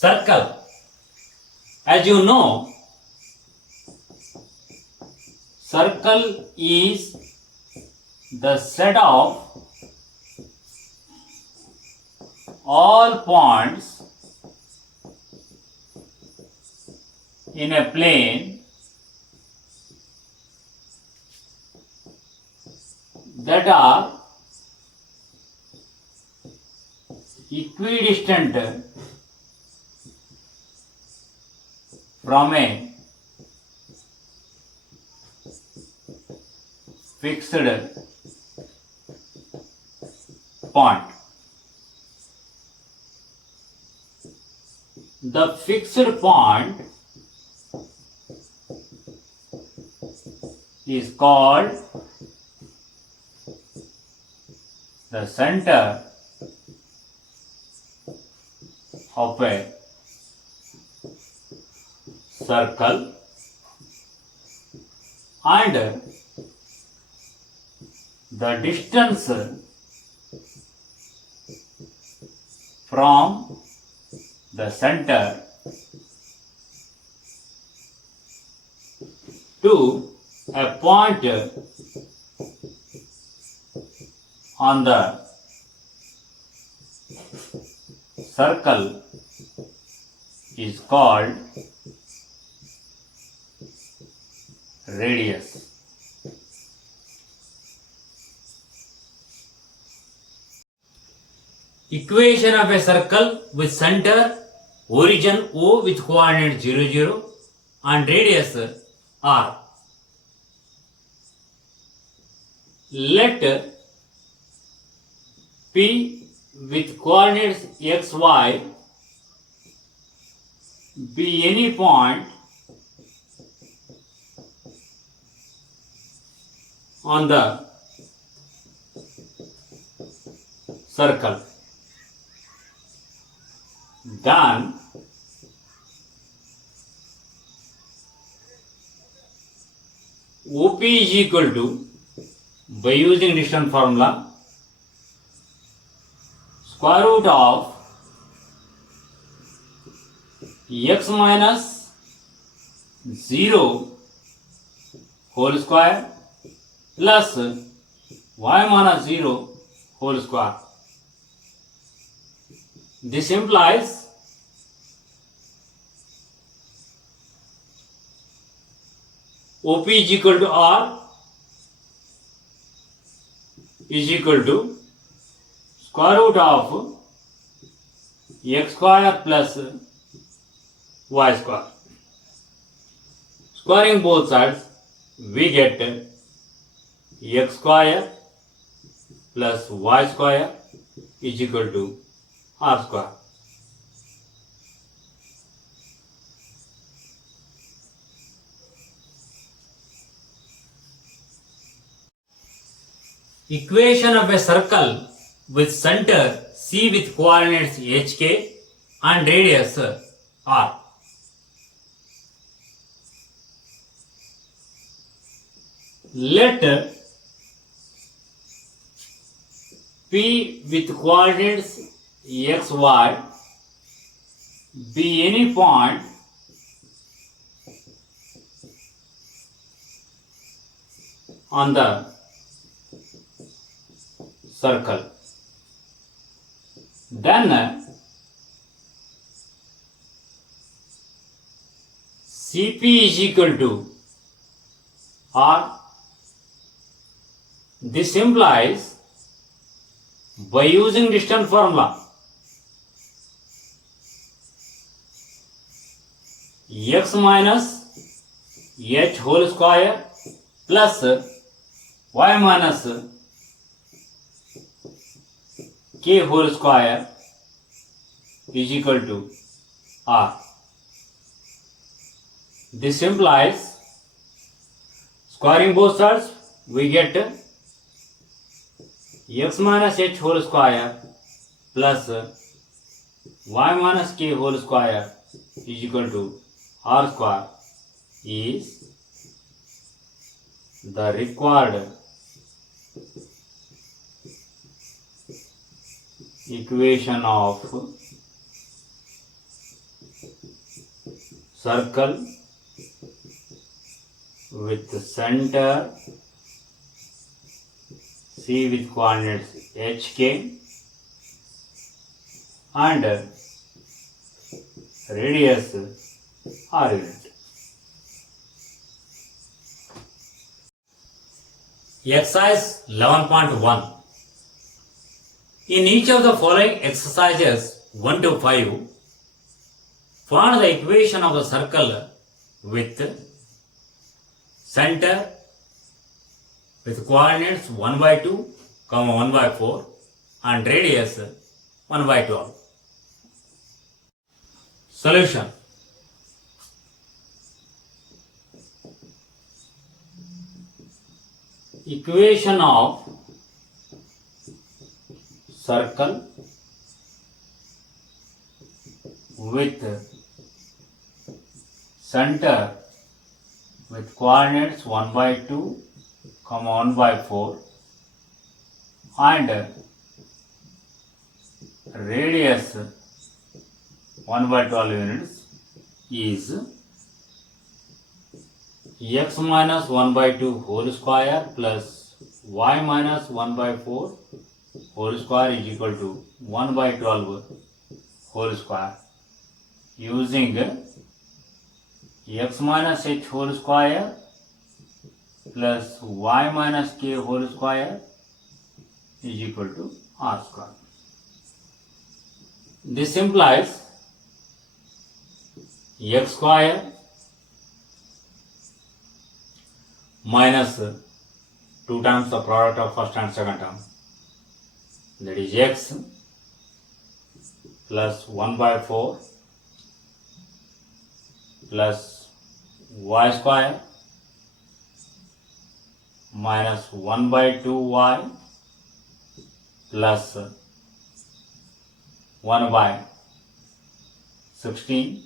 circle. As you know, circle is the set of all points in a plane that are equidistant from a fixed point. The fixed point is called the center of a circle, and the distance from the center to a point on the circle is called radius. Equation of a circle with center, origin O with coordinate 0, 0 and radius R. Let P with coordinates x, y be any point on the circle. Then OP is equal to, by using distance formula, square root of x minus 0 whole square plus y minus 0 whole square. This implies OP is equal to R is equal to square root of x square plus y square. Squaring both sides, we get x square plus y square is equal to R square. Equation of a circle with center C with coordinates HK and radius R. Let P with coordinates x, y be any point on the circle. Then CP is equal to R. This implies, by using distance formula, x minus h whole square plus y minus k whole square is equal to R. This implies, squaring both sides, we get x minus h whole square plus y minus k whole square is equal to R square is the required equation of circle with center C with coordinates HK and radius R unit. Exercise 11.1. In each of the following exercises 1 to 5, find the equation of the circle with center with coordinates 1 by 2, 1 by 4 and radius 1 by 12. Solution. Equation of circle with center with coordinates 1 by 2, 1 by 4 and radius 1 by 12 units is x minus 1 by 2 whole square plus y minus 1 by 4 whole square is equal to 1 by 12 whole square. Using x minus h whole square plus y minus k whole square is equal to r square. This implies x square minus 2 times the product of first and second term, that is x plus 1 by 4 plus y square minus 1 by 2y plus 1 by 16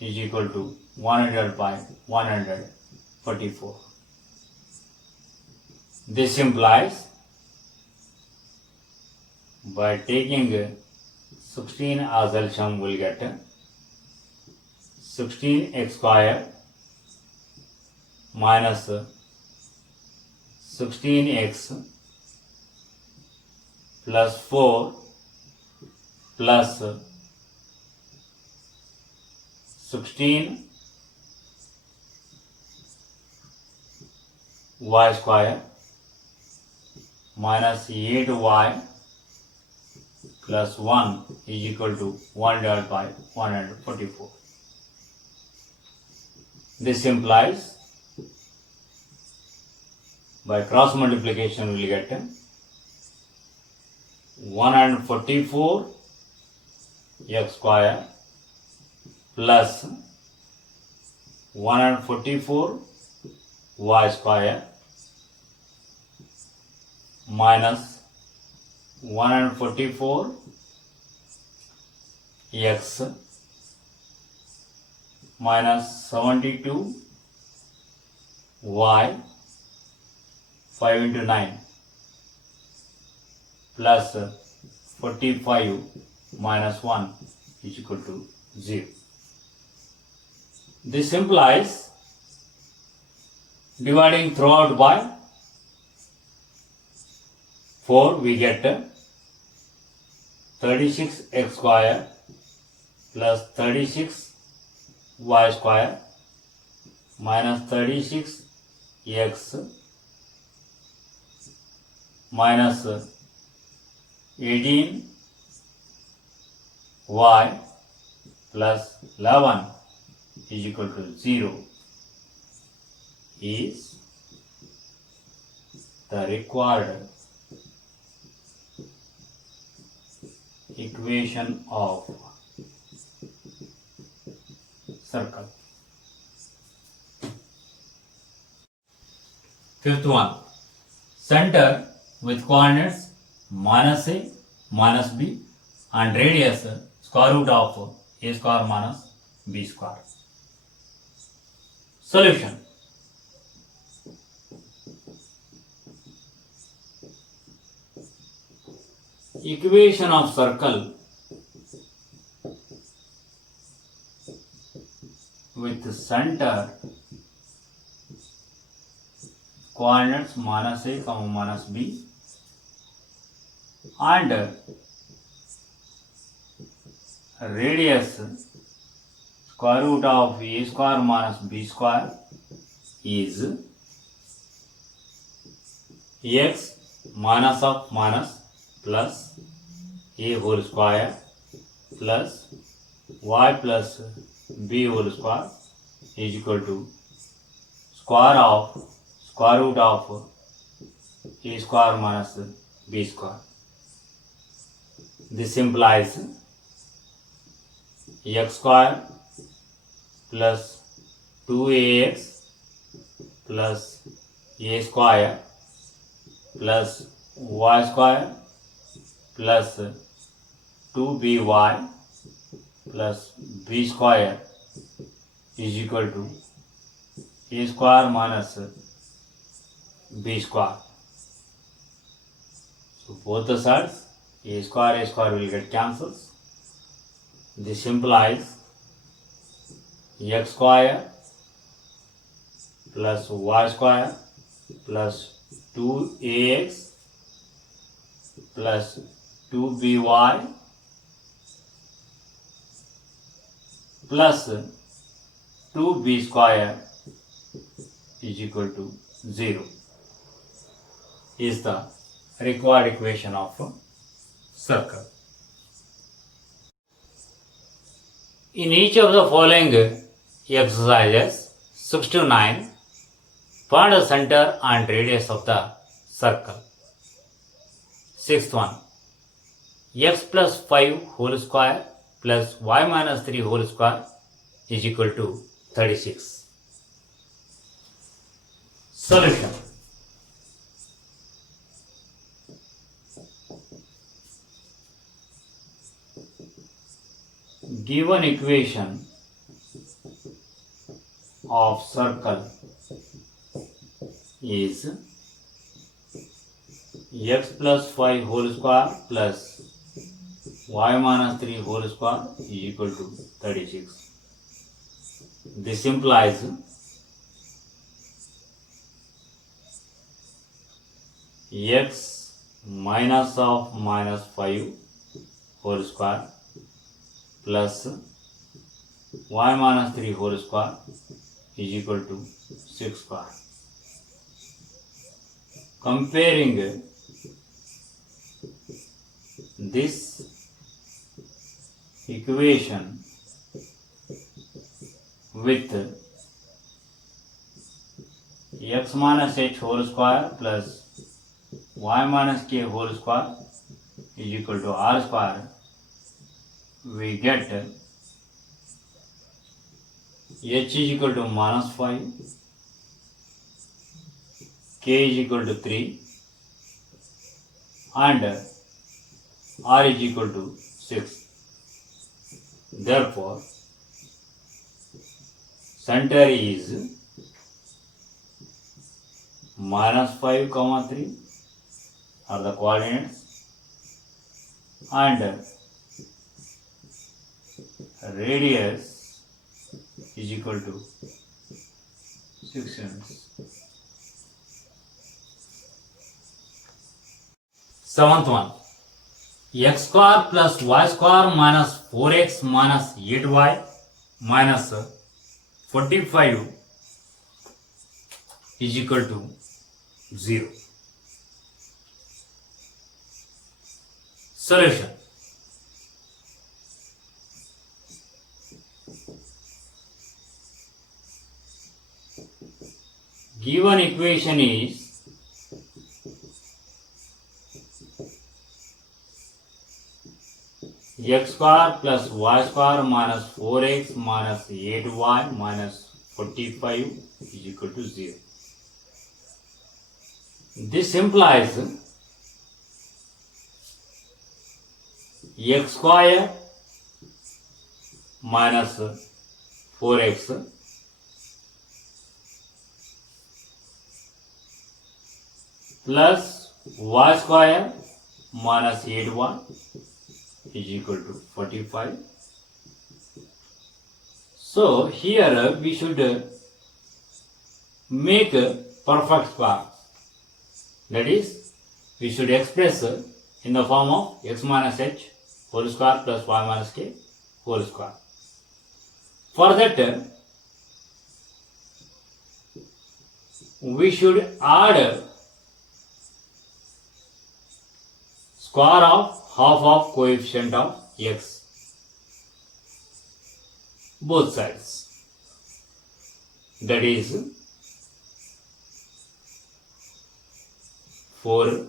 is equal to 100 by 144. This implies by taking 16 as LCM will get 16x square minus 16x plus 4 plus 16 y square minus 8y plus 1 is equal to 1 divided by 144. This implies by cross multiplication we will get 144 x square plus 144 y square minus 144 x minus 72 y 5 into 9 plus 45 minus 1 is equal to 0. This implies dividing throughout by 4 we get 36x square plus 36y square minus 36x minus 18y plus 11 is equal to 0 is the required equation of circle. Fifth one, center with coordinates minus a minus b and radius square root of a square minus b square. Solution. Equation of circle with center coordinates minus a comma minus b and radius square root of a square minus b square is x minus of minus plus a whole square plus y plus b whole square is equal to square root of a square minus b square. This implies x square plus 2ax plus a square plus y square plus 2by plus b square is equal to a square minus b square. So both the sides a square will get cancels. This implies x square plus y square plus 2ax plus 2by plus 2b square is equal to 0 is the required equation of a circle. In each of the following exercises 6 to 9, find the center and radius of the circle. Sixth one, x plus 5 whole square plus y minus 3 whole square is equal to 36. Solution. Given equation of circle is x plus 5 whole square plus y minus 3 whole square is equal to 36. This implies x minus of minus 5 whole square plus y minus 3 whole square is equal to 6 square. Comparing this equation with x minus h whole square plus y minus k whole square is equal to r square, we get h is equal to minus 5, k is equal to 3 and r is equal to 6. Therefore, center is minus 5 comma 3 are the coordinates and radius is equal to 6 units. Seventh one, x square plus y square minus 4x minus 8y minus 45 is equal to 0. Solution. Given equation is x square plus y square minus 4x minus 8y minus 45 is equal to 0. This implies x square minus 4x plus y square minus 8y is equal to 45. So here we should make a perfect square. That is, we should express in the form of x minus h whole square plus y minus k whole square. For that, we should add square of half of coefficient of x both sides. That is 4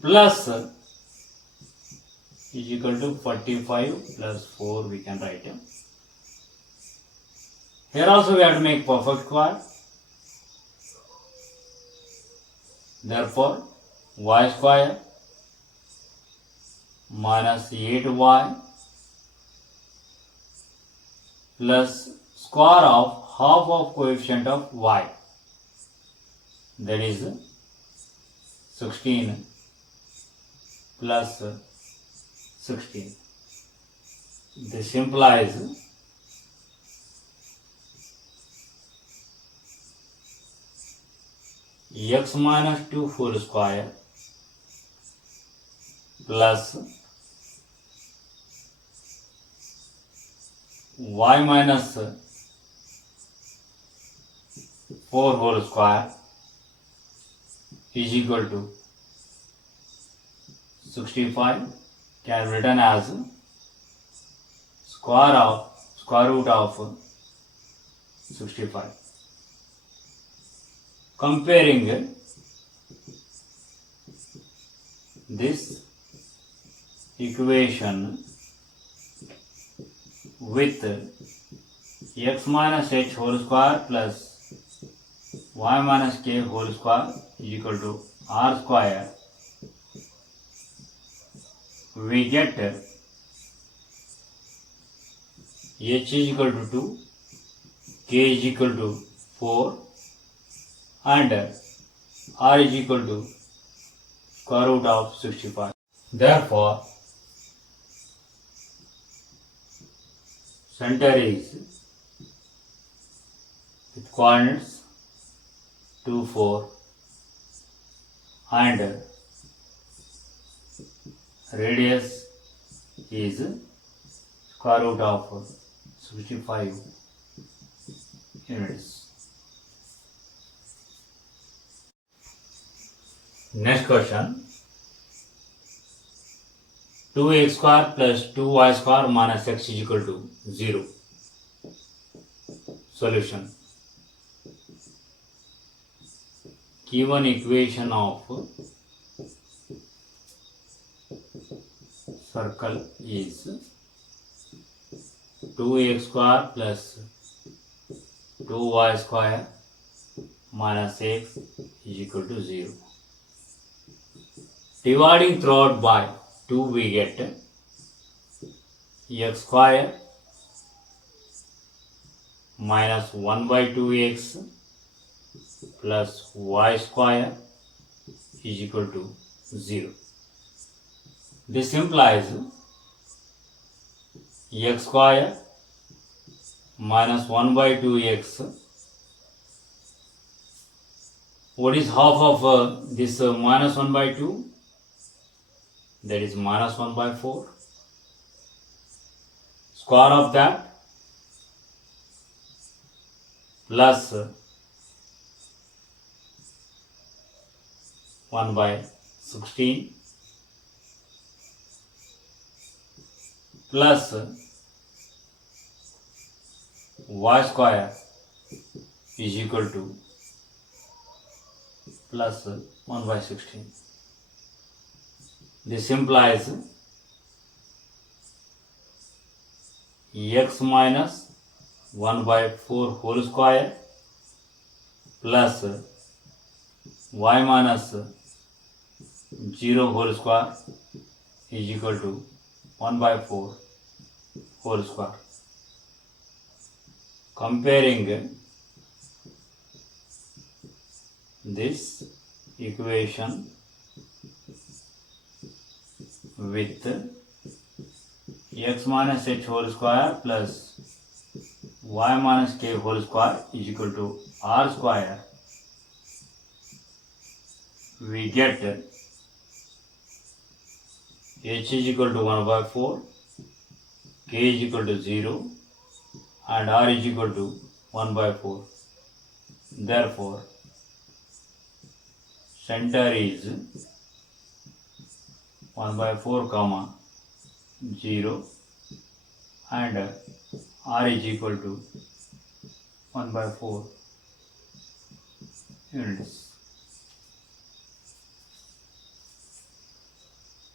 plus is equal to 45 plus 4 we can write. Here also we have to make perfect square. Therefore, y square minus 8y plus square of half of coefficient of y, that is 16 plus 16. This implies x minus 2 whole square plus y minus 4 whole square is equal to 65, can be written as square root of 65. Comparing this equation with x minus h whole square plus y minus k whole square is equal to r square, we get h is equal to 2, k is equal to 4 and r is equal to square root of 65. Therefore, center is with coordinates 2, 4 and radius is square root of 65 units. Next question, 2x square plus 2y square minus x is equal to 0. Solution. Given equation of circle is 2x square plus 2y square minus x is equal to 0. Dividing throughout by 2 we get x square minus 1 by 2x plus y square is equal to 0. This implies x square minus 1 by 2x. What is half of this minus 1 by 2? That is minus 1 by 4. Square of that plus 1 by 16 plus y square is equal to plus 1 by 16. This implies x minus 1 by 4 whole square plus y minus 0 whole square is equal to 1 by 4 whole square. Comparing this equation with x minus h whole square plus y minus k whole square is equal to r square. We get h is equal to 1 by 4, k is equal to 0 and r is equal to 1 by 4. Therefore, center is 1 by 4 comma 0 and r is equal to 1 by 4 units.